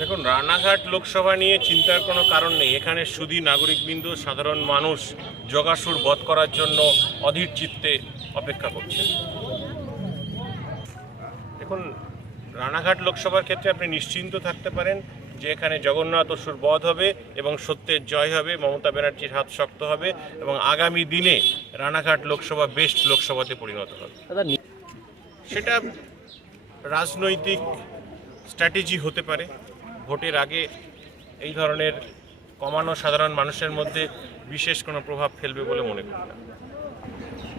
দেখুন, রানাঘাট লোকসভা নিয়ে চিন্তার কোনো কারণ নেই। এখানে সুদী নাগরিকবৃন্দ, সাধারণ মানুষ জগাসুর বধ করার জন্য অধীর চিত্তে অপেক্ষা করছেন। দেখুন, রানাঘাট লোকসভার ক্ষেত্রে আপনি নিশ্চিন্ত থাকতে পারেন যে এখানে জগন্নাথ অসুর বধ হবে এবং সত্যের জয় হবে, মমতা ব্যানার্জির হাত শক্ত হবে এবং আগামী দিনে রানাঘাট লোকসভা বেস্ট লোকসভাতে পরিণত হবে। সেটা রাজনৈতিক স্ট্র্যাটেজি হতে পারে। ভোটের আগে এই ধরনের কমানো সাধারণ মানুষের মধ্যে বিশেষ কোনো প্রভাব ফেলবে বলে মনে করি না।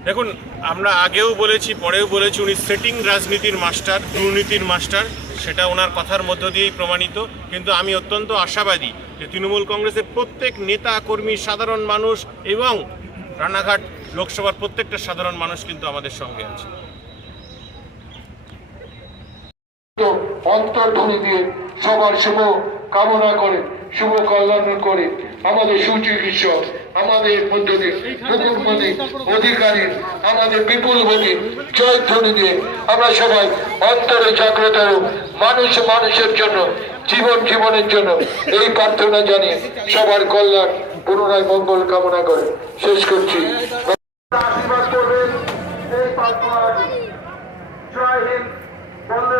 দেখুন, আমরা আগেও বলেছি, পরেও বলেছি, উনি সেটিং রাজনীতির মাস্টার, দুর্নীতির মাস্টার, সেটা ওনার কথার মধ্য দিয়েই প্রমাণিত। কিন্তু আমি অত্যন্ত আশাবাদী যে তৃণমূল কংগ্রেসের প্রত্যেক নেতা, কর্মী, সাধারণ মানুষ এবং রানাঘাট লোকসভার প্রত্যেকটা সাধারণ মানুষ কিন্তু আমাদের সঙ্গে আছে। তো অন্তর্ধ্বনি দিয়ে সবার শুভ কামনা করে, শুভ কল্যাণ করে। আমাদের সুচিকিৎসক আমাদের মধ্য অধিকারী, আমাদের বিপুল ভোগী জয়ধ্বনি দিয়ে আমরা সবাই অন্তরে জাগ্রত। মানুষ মানুষের জন্য, জীবন জীবনের জন্য এই প্রার্থনা জানিয়ে সবার কল্যাণ, পুনরায় মঙ্গল কামনা করে। শেষ করছি। জয় হিন্দ, বন্দে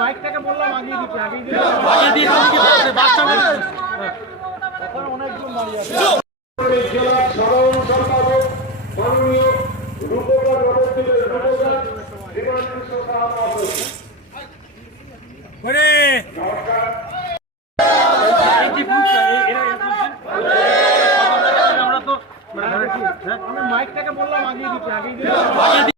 মাইকটাকে বললাম আগিয়ে দিতে আগিয়ে দিতে। আগিয়ে দিয়ে কি বলছে বাচ্চা এখন অনেকজন দাঁড়িয়ে আছে জেলার সাধারণ সম্পাদক মাননীয় রূপকার রবীন্দ্রের রূপকার বিমানবন্দর সাহায্য আমরা তো মাইকটাকে বললাম আগিয়ে দিতে আগিয়ে দিতে।